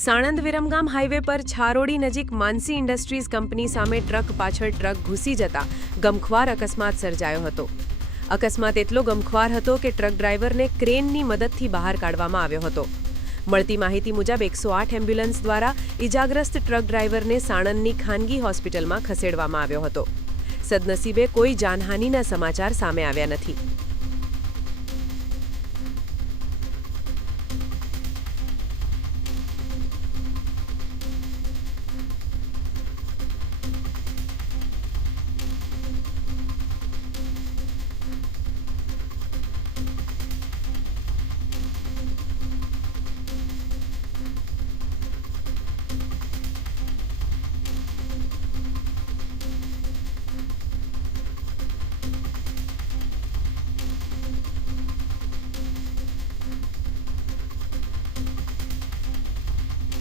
Sanand Viramgam highway પર છારોડી નજીક માનસી industries company સામે ટ્રક પાછળ ટ્રક ઘૂસી જતા ગમખ્વાર અકસ્માત સર્જાયો હતો. અકસ્માત એટલો ગમખ્વાર હતો કે ટ્રક ડ્રાઈવરને ક્રેનની મદદથી બહાર કાઢવામાં આવ્યો હતો. મળતી માહિતી મુજબ 108 એમ્બ્યુલન્સ દ્વારા ઇજાગ્રસ્ત ટ્રક ડ્રાઈવરને સાણંદની ખાનગી હોસ્પિટલમાં ખસેડવામાં આવ્યો હતો. સદનસીબે કોઈ જાનહાનિના સમાચાર સામે આવ્યા નથી.